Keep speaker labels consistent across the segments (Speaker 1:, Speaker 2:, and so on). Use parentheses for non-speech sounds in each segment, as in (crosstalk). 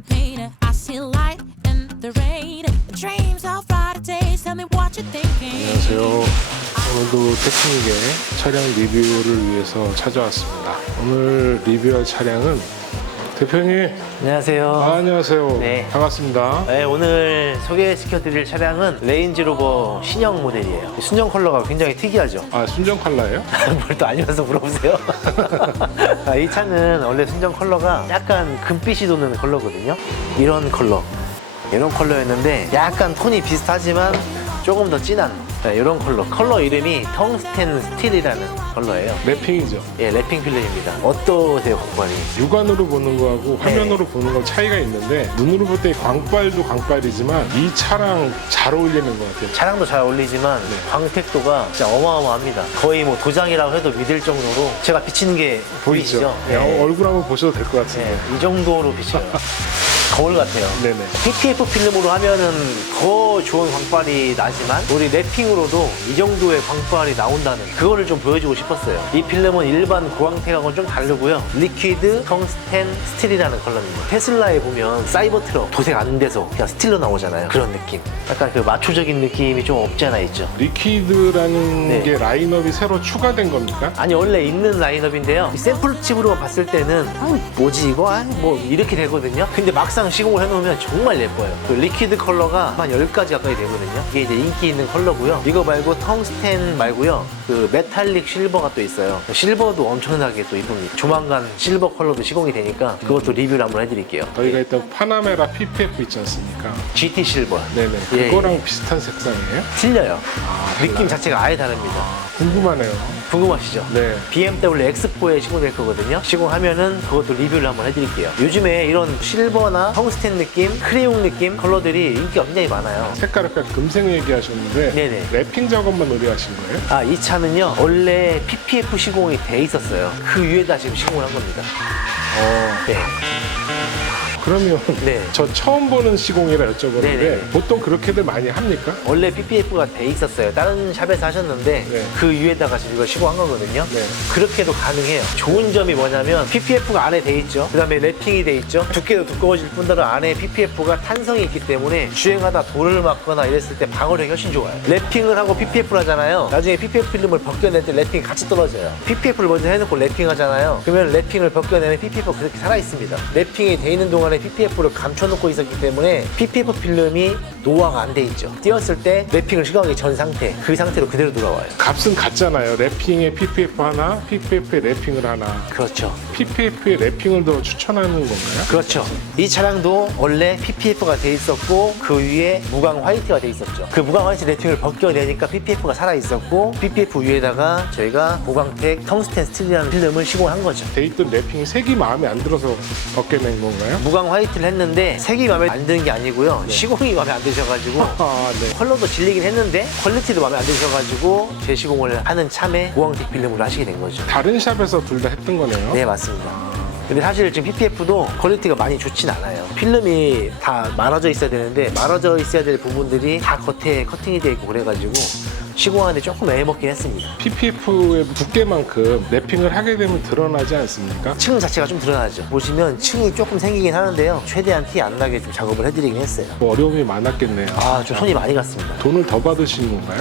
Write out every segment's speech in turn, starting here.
Speaker 1: the painter. I see light in the rain. Dreams of brighter days. Tell me what you're thinking.
Speaker 2: 안녕하세요. 오늘도 테크닉의 차량 리뷰를 위해서 찾아왔습니다. 오늘 리뷰할 차량은 대표님,
Speaker 3: 안녕하세요.
Speaker 2: 아, 안녕하세요.
Speaker 3: 네.
Speaker 2: 반갑습니다.
Speaker 3: 네, 오늘 소개시켜드릴 차량은 레인지로버 신형 모델이에요. 순정 컬러가 굉장히 특이하죠.
Speaker 2: 아, 순정 컬러예요? (laughs)
Speaker 3: 뭘 또 아니면서 물어보세요. (laughs) 아, 이 차는 원래 순정 컬러가 약간 금빛이 도는 컬러거든요. 이런 컬러. 이런 컬러였는데 약간 톤이 비슷하지만 조금 더 진한 네, 이런 컬러. 컬러 이름이 텅스텐 스틸이라는 컬러예요.
Speaker 2: 랩핑이죠.
Speaker 3: 예, 랩핑 필름입니다. 어떠세요, 공간이?
Speaker 2: 육안으로 보는 거하고
Speaker 3: 네.
Speaker 2: 화면으로 보는 건 차이가 있는데 눈으로 볼 때 광빨도 광빨이지만 이 차랑 잘 어울리는 것 같아요.
Speaker 3: 차량도 잘 어울리지만 광택도가 진짜 어마어마합니다. 거의 뭐 도장이라고 해도 믿을 정도로 제가 비치는 게 보이시죠?
Speaker 2: 네,
Speaker 3: 네.
Speaker 2: 얼굴 한번 보셔도 될 것 같은데.
Speaker 3: 네, 이 정도로 비쳐요. (laughs) 거울 같아요.
Speaker 2: 네네.
Speaker 3: PPF 필름으로 하면은 더 좋은 광빨이 나지만 우리 랩핑으로도 이 정도의 광빨이 나온다는 그거를 좀 보여주고 싶었어요. 이 필름은 일반 고광택하고는 좀 다르고요. 리퀴드 텅스텐 스틸이라는 컬러입니다. 테슬라에 보면 사이버 트럭 도색 안 돼서 그냥 스틸로 나오잖아요. 그런 느낌. 약간 그 마초적인 느낌이 좀 없지 않아 있죠.
Speaker 2: 리퀴드라는
Speaker 3: 네.
Speaker 2: 게 라인업이 새로 추가된 겁니까?
Speaker 3: 아니 원래 있는 라인업인데요 이 샘플칩으로 봤을 때는 아, 뭐지 이거 아, 뭐 이렇게 되거든요 근데 막상 시공을 해놓으면 정말 예뻐요 그 리퀴드 컬러가 한 10가지 가까이 되거든요 이게 이제 인기 있는 컬러고요 이거 말고 텅스텐 말고요 그 메탈릭 실버가 또 있어요 실버도 엄청나게 또 이쁩니다 조만간 실버 컬러도 시공이 되니까 그것도 리뷰를 한번 해드릴게요
Speaker 2: 저희가 했던 파나메라 PPF 있지 않습니까?
Speaker 3: GT 실버
Speaker 2: 네네.
Speaker 3: 예,
Speaker 2: 그거랑
Speaker 3: 예.
Speaker 2: 비슷한 색상이에요?
Speaker 3: 틀려요
Speaker 2: 아,
Speaker 3: 느낌? 자체가 아예 다릅니다
Speaker 2: 궁금하네요.
Speaker 3: 궁금하시죠?
Speaker 2: 네.
Speaker 3: BMW X4에 시공될 거거든요. 시공하면은 그것도 리뷰를 한번 해드릴게요. 요즘에 이런 실버나 텅스텐 느낌, 크레용 느낌 컬러들이 인기가 굉장히 많아요.
Speaker 2: 색깔 아까 금색 얘기하셨는데
Speaker 3: 네네.
Speaker 2: 랩핑 작업만 의뢰하신 거예요?
Speaker 3: 아, 이 차는요, 원래 PPF 시공이 돼 있었어요. 그 위에다 지금 시공을 한 겁니다.
Speaker 2: 어,
Speaker 3: 네.
Speaker 2: 그러면
Speaker 3: 네.
Speaker 2: 저 처음 보는 시공이라 여쭤보는데
Speaker 3: 네네.
Speaker 2: 보통 그렇게들 많이 합니까?
Speaker 3: 원래 PPF가 돼 있었어요. 다른 샵에서 하셨는데
Speaker 2: 네.
Speaker 3: 그 위에다가 지금 이걸 시공한 거거든요.
Speaker 2: 네.
Speaker 3: 그렇게도 가능해요. 좋은 점이 뭐냐면 PPF가 안에 돼 있죠. 그다음에 랩핑이 돼 있죠. 두께도 두꺼워질 뿐더러 안에 PPF가 탄성이 있기 때문에 주행하다 돌을 맞거나 이랬을 때 방어력이 훨씬 좋아요. 랩핑을 하고 PPF를 하잖아요. 나중에 PPF 필름을 벗겨낼 때 랩핑이 같이 떨어져요. PPF를 먼저 해놓고 랩핑 하잖아요. 그러면 랩핑을 벗겨내면 PPF가 그렇게 살아 있습니다. 랩핑이 돼 있는 동안 에 PPF를 감춰놓고 있었기 때문에 PPF 필름이 노화가 안 돼 있죠. 띄었을 때 랩핑을 시공하기 전 상태, 그 상태로 그대로 돌아와요.
Speaker 2: 값은 같잖아요. 랩핑에 PPF 하나, PPF에 랩핑을 하나.
Speaker 3: 그렇죠.
Speaker 2: PPF에 랩핑을 더 추천하는 건가요?
Speaker 3: 그렇죠. 이 차량도 원래 PPF가 돼 있었고 그 위에 무광 화이트가 돼 있었죠. 그 무광 화이트 랩핑을 벗겨내니까 PPF가 살아 있었고 PPF 위에다가 저희가 고광택 텅스텐 스틸이라는 필름을 시공한 거죠.
Speaker 2: 데이트 랩핑 색이 마음에 안 들어서 벗겨낸 건가요?
Speaker 3: 무광 화이트를 했는데 색이 마음에 안 드는 게 아니고요. 시공이 마음에 안 드셔가지고 (laughs)
Speaker 2: 아, 네.
Speaker 3: 컬러도 질리긴 했는데 퀄리티도 마음에 안 드셔가지고 재시공을 하는 참에 고광택 필름으로 하시게 된 거죠.
Speaker 2: 다른 샵에서 둘 다 했던 거네요.
Speaker 3: 네 맞습니다. 근데 사실 지금 PPF도 퀄리티가 많이 좋진 않아요. 필름이 다 말아져 있어야 되는데 말아져 있어야 될 부분들이 다 겉에 커팅이 되어 있고 그래가지고 시공하는데 조금 애먹긴 했습니다.
Speaker 2: PPF의 두께만큼 랩핑을 하게 되면 드러나지 않습니까?
Speaker 3: 층 자체가 좀 드러나죠. 보시면 층이 조금 생기긴 하는데요. 최대한 티 안 나게 좀 작업을 해드리긴 했어요.
Speaker 2: 뭐 어려움이 많았겠네요.
Speaker 3: 아, 좀 손이 많이 갔습니다.
Speaker 2: 돈을 더 받으시는 건가요?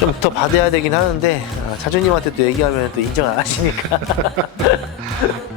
Speaker 3: 좀 더 받아야 되긴 하는데 아, 차주님한테 또 얘기하면 또 인정 안 하시니까 (laughs)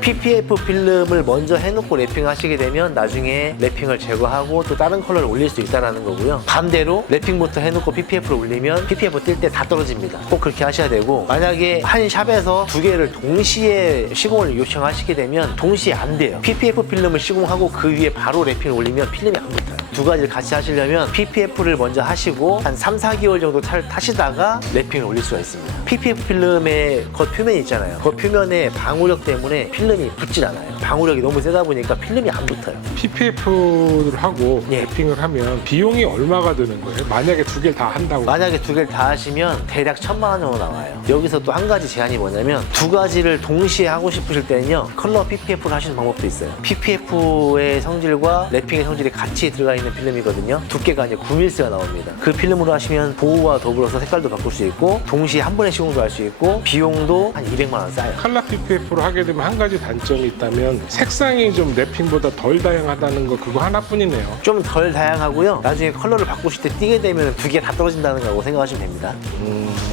Speaker 3: PPF 필름을 먼저 해놓고 랩핑 하시게 되면 나중에 랩핑을 제거하고 또 다른 컬러를 올릴 수 있다는 거고요 반대로 랩핑부터 해놓고 PPF를 올리면 PPF 뛸때다 떨어집니다 꼭 그렇게 하셔야 되고 만약에 한 샵에서 두 개를 동시에 시공을 요청하시게 되면 동시에 안 돼요 PPF 필름을 시공하고 그 위에 바로 랩핑을 올리면 필름이 안 붙어요 두 가지를 같이 하시려면 PPF를 먼저 하시고 한 3, 4개월 정도 탈, 타시다가 랩핑을 올릴 수가 있습니다. PPF 필름의 겉 표면 있잖아요. 그 표면에 방우력 때문에 필름이 붙질 않아요. 방우력이 너무 세다 보니까 필름이 안 붙어요.
Speaker 2: PPF를 하고
Speaker 3: 예.
Speaker 2: 랩핑을 하면 비용이 얼마가 드는 거예요? 만약에 두 개를 다 한다고
Speaker 3: 만약에 두 개를 다 하시면 대략 천만 원 정도 나와요. 여기서 또 한 가지 제한이 뭐냐면 두 가지를 동시에 하고 싶으실 때는요 컬러 PPF를 하시는 방법도 있어요. PPF의 성질과 랩핑의 성질이 같이 들어가 있는 필름이거든요. 두께가 이제 9밀스가 나옵니다. 그 필름으로 하시면 보호와 더불어서 색깔도 바꿀 수 있고 동시에 한 번에 시공도 할 수 있고 비용도 한 200만 원 싸요.
Speaker 2: 칼라 PPF로 하게 되면 장단점 한 가지 단점이 있다면 색상이 좀 랩핑보다 덜 다양하다는 거 그거 하나뿐이네요.
Speaker 3: 좀 덜 다양하고요. 나중에 컬러를 바꾸실 때 띄게 되면 두 개 다 떨어진다는 거라고 생각하시면 됩니다.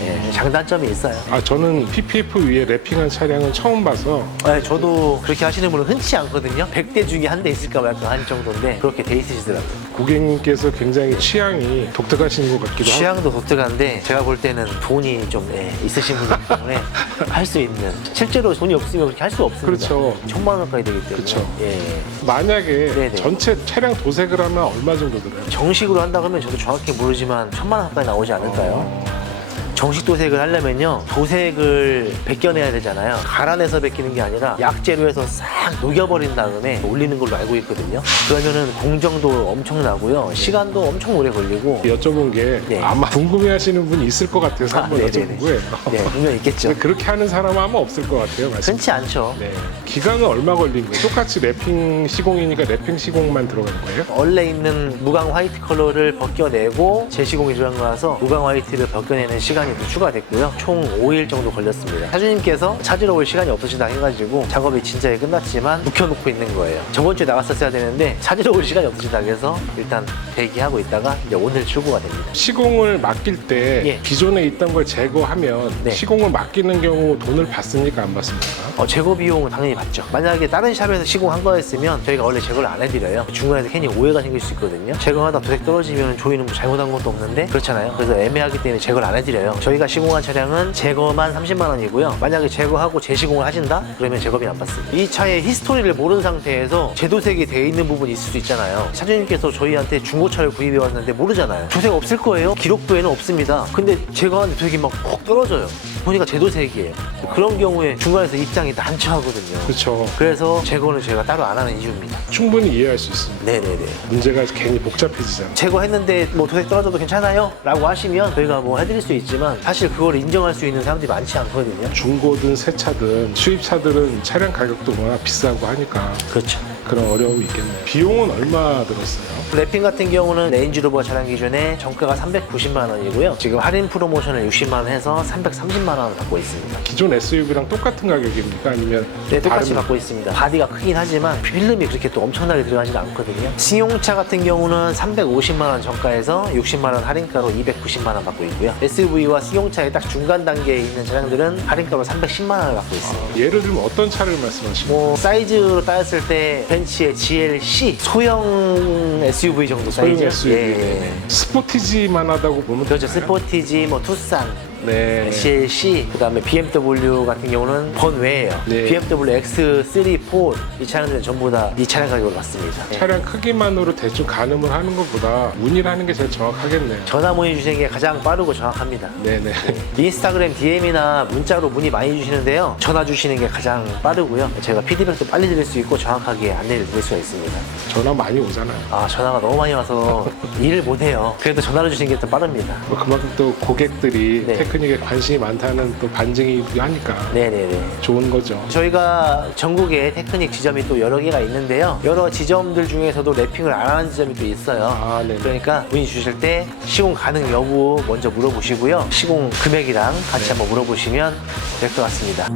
Speaker 3: 예, 장단점이 있어요.
Speaker 2: 아 저는 PPF 위에 랩핑한 차량은 처음 봐서
Speaker 3: 네, 저도 그렇게 하시는 분은 흔치 않거든요. 100대 중에 한 대 있을까 말까 할 정도인데 그렇게 돼 있으시더라고요.
Speaker 2: 고객님께서 굉장히 취향이 독특하신 것 같기도 하고
Speaker 3: 취향도 독특한데 제가 볼 때는 돈이 좀 예, 있으신 분이기 때문에 (laughs) 할 수 있는 실제로 돈이 없으면 그렇게 할 수 없습니다.
Speaker 2: 그렇죠.
Speaker 3: 천만 원까지 되기 때문에
Speaker 2: 그렇죠.
Speaker 3: 예.
Speaker 2: 만약에
Speaker 3: 네네.
Speaker 2: 전체 차량 도색을 하면 얼마 정도 들어요?
Speaker 3: 정식으로 한다 그러면 저도 정확히 모르지만 천만 원 가까이 나오지 않을까요? 정식 도색을 하려면요 도색을 벗겨내야 되잖아요 갈아내서 벗기는 게 아니라 약재로 해서 싹 녹여버린 다음에 올리는 걸로 알고 있거든요 그러면은 공정도 엄청나고요 시간도 엄청 오래 걸리고
Speaker 2: 여쭤본 게
Speaker 3: 네.
Speaker 2: 아마 궁금해하시는 분이 있을 것 같아서 한번
Speaker 3: 아,
Speaker 2: 여쭤본. 거예요.
Speaker 3: 네 분명 있겠죠
Speaker 2: 근데 그렇게 하는 사람은 아마 없을 것 같아요. 말씀.
Speaker 3: 흔치 않죠
Speaker 2: 네. 기간은 얼마 걸린 거예요? 똑같이 랩핑 시공이니까 랩핑 시공만 들어간 거예요?
Speaker 3: 원래 있는 무광 화이트 컬러를 벗겨내고 재시공이 들어간 거라서 무광 화이트를 벗겨내는 시간 이 또 추가됐고요. 총 5일 정도 걸렸습니다. 사주님께서 찾으러 올 시간이 없으시다 해가지고 작업이 진작에 끝났지만 묵혀놓고 있는 거예요. 저번 주에 나갔었어야 되는데 찾으러 올 시간이 없으시다 해서 일단 대기하고 있다가 이제 오늘 출고가 됩니다.
Speaker 2: 시공을 맡길 때
Speaker 3: 예.
Speaker 2: 기존에 있던 걸 제거하면
Speaker 3: 네.
Speaker 2: 시공을 맡기는 경우 돈을 받습니까 안 받습니까?
Speaker 3: 어, 제거 비용은 당연히 받죠. 만약에 다른 샵에서 시공한 거였으면 저희가 원래 제거를 안 해드려요. 중간에서 괜히 오해가 생길 수 있거든요. 제거하다 도색 떨어지면 저희는 뭐 잘못한 것도 없는데 그렇잖아요. 그래서 애매하기 때문에 제거를 안 해드려요. 저희가 시공한 차량은 제거만 30만 원이고요. 만약에 제거하고 재시공을 하신다? 그러면 제거비 안 받습니다. 이 차의 히스토리를 모르는 상태에서 재도색이 돼 있는 부분이 있을 수 있잖아요. 사장님께서 저희한테 중고차를 구입해 왔는데 모르잖아요. 도색 없을 거예요? 기록부에는 없습니다. 근데 제거하는데 도색이 막콕 떨어져요. 보니까 재도색이에요. 그런 경우에 중간에서 입장이 난처하거든요.
Speaker 2: 그렇죠.
Speaker 3: 그래서 제거는 제가 따로 안 하는 이유입니다.
Speaker 2: 충분히 이해할 수 있습니다.
Speaker 3: 네네네.
Speaker 2: 문제가 괜히 복잡해지잖아요.
Speaker 3: 제거했는데 뭐 도색 떨어져도 괜찮아요? 라고 하시면 저희가 뭐 해드릴 수 있지만 사실 그걸 인정할 수 있는 사람들이 많지 않거든요.
Speaker 2: 중고든 새 차든 수입차들은 차량 가격도 워낙 비싸고 하니까
Speaker 3: 그렇죠.
Speaker 2: 그런 어려움이 있겠네요. 비용은 얼마 들었어요?
Speaker 3: 랩핑 같은 경우는 레인지로버 차량 기준에 정가가 390만 원이고요. 지금 할인 프로모션을 60만 원 해서 330만 원 받고 있습니다.
Speaker 2: 기존 SUV랑 똑같은 가격입니까? 아니면
Speaker 3: 네, 똑같이
Speaker 2: 다른-
Speaker 3: 받고 있습니다. 바디가 크긴 하지만 필름이 그렇게 또 엄청나게 들어가지는 않거든요. 승용차 같은 경우는 350만 원 정가에서 60만 원 할인가로 290만 원 받고 있고요. SUV와 승용차의 딱 중간 단계에 있는 차량들은 할인가로 310만 원을 받고 있습니다.
Speaker 2: 예를 들면 어떤 차를 말씀하시는 거예요?
Speaker 3: 뭐 사이즈로 따졌을 때 벤츠의 GLC 소형 SUV 정도
Speaker 2: 소형
Speaker 3: 사이즈.
Speaker 2: SUV
Speaker 3: 예.
Speaker 2: 네. 스포티지만 하다고 보면
Speaker 3: 그렇죠.
Speaker 2: 되나요?
Speaker 3: 스포티지, 뭐 투싼,
Speaker 2: 네.
Speaker 3: CLC, 그 다음에 BMW 같은 경우는 번외예요.
Speaker 2: 네.
Speaker 3: BMW X3, 4, 이 차량들은 전부 다 이 차량 가격으로 맞습니다. 예.
Speaker 2: 차량 크기만으로 대충 가늠을 하는 것보다 문의라는 게 제일 정확하겠네요.
Speaker 3: 전화 문의 주시는 게 가장 빠르고 정확합니다.
Speaker 2: 네네.
Speaker 3: 인스타그램 DM이나 문자로 문의 많이 주시는데요. 전화 주시는 게 가장 빠르고요. 제가 피드백도 빨리 드릴 수 있고 정확하게 안내를 드릴 수가 있습니다.
Speaker 2: 전화 많이 오잖아요.
Speaker 3: 아 전화가 너무 많이 와서 (laughs) 일을 못해요. 그래도 전화를 주시는 게 더 빠릅니다.
Speaker 2: 뭐 그만큼 또 고객들이
Speaker 3: 네.
Speaker 2: 테크닉에 관심이 많다는 또 반증이기도 하니까
Speaker 3: 네네네.
Speaker 2: 좋은 거죠.
Speaker 3: 저희가 전국에 테크닉 지점이 또 여러 개가 있는데요. 여러 지점들 중에서도 랩핑을 안 하는 지점이 또 있어요.
Speaker 2: 아, 네네.
Speaker 3: 그러니까 문의 주실 때 시공 가능 여부 먼저 물어보시고요. 시공 금액이랑 같이 한번 물어보시면 될 것 같습니다.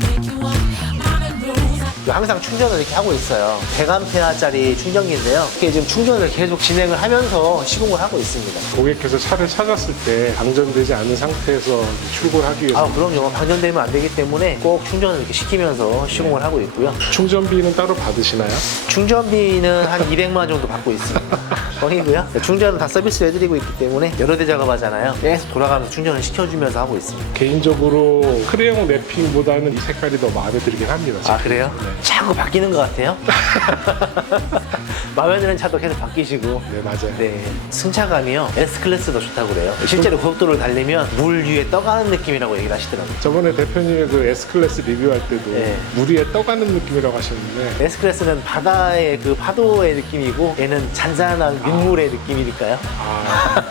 Speaker 3: 항상 충전을 이렇게 하고 있어요. 100A짜리 충전기인데요. 이게 지금 충전을 계속 진행을 하면서 시공을 하고 있습니다.
Speaker 2: 고객께서 차를 찾았을 때 방전되지 않은 상태에서 출고를 하기 위해서
Speaker 3: 아, 그럼요. 방전되면 안 되기 때문에 꼭 충전을 이렇게 시키면서 시공을 하고 있고요.
Speaker 2: 충전비는 따로 받으시나요?
Speaker 3: 충전비는 한 (laughs) 200만 원 정도 받고 있습니다. 뻥이고요. 충전은 다 서비스로 해드리고 있기 때문에 여러 대 작업하잖아요. 계속 돌아가면서 충전을 시켜주면서 하고 있습니다.
Speaker 2: 개인적으로 크레용 랩핑보다는 이 색깔이 더 마음에 들긴 합니다.
Speaker 3: 아 그래요?
Speaker 2: 네.
Speaker 3: 자꾸 바뀌는 것 같아요. (laughs) 마음에 드는 차도 계속 바뀌시고.
Speaker 2: 네, 맞아요.
Speaker 3: 네, 승차감이요. S 클래스도 좋다고 그래요. 실제로 고속도로를 달리면 물 위에 떠가는 느낌이라고 얘기를 하시더라고요.
Speaker 2: 저번에 대표님의 그 S클래스 리뷰할 때도
Speaker 3: 네.
Speaker 2: 물 위에 떠가는 느낌이라고 하셨는데
Speaker 3: S 클래스는 바다의 그 파도의 느낌이고 얘는 잔잔한 민물의 느낌이니까요.
Speaker 2: 아,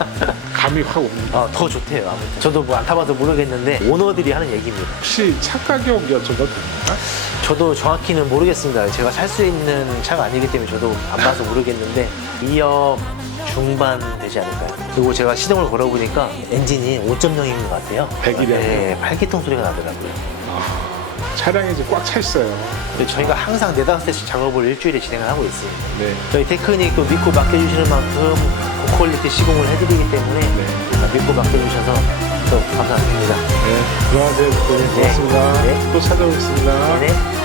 Speaker 2: 감이 확 옵니다.
Speaker 3: 아, 더 좋대요. 아무튼 저도 뭐 안 타봐서 모르겠는데 오너들이 하는 얘기입니다.
Speaker 2: 혹시 차 가격 여쭤봐도 됩니까?
Speaker 3: 저도 정확히는 모르겠습니다. 제가 살 수 있는 차가 아니기 때문에 저도 안 봐서 모르겠는데 2억 중반 되지 않을까요? 그리고 제가 시동을 걸어보니까 엔진이 5.0인 것 같아요.
Speaker 2: 100 이래요?
Speaker 3: 네, 8기통 소리가 나더라고요.
Speaker 2: 차량이 이제 꽉차 있어요.
Speaker 3: 저희가 항상 네다섯 대씩 작업을 일주일에 진행을 하고 있어요.
Speaker 2: 네.
Speaker 3: 저희 테크닉도 믿고 맡겨주시는 만큼 고퀄리티 시공을 해드리기 때문에
Speaker 2: 네.
Speaker 3: 믿고 맡겨주셔서 또 감사드립니다.
Speaker 2: 네. 들어가세요, 대표님. 고맙습니다.
Speaker 3: 네.
Speaker 2: 또 찾아오겠습니다.
Speaker 3: 네.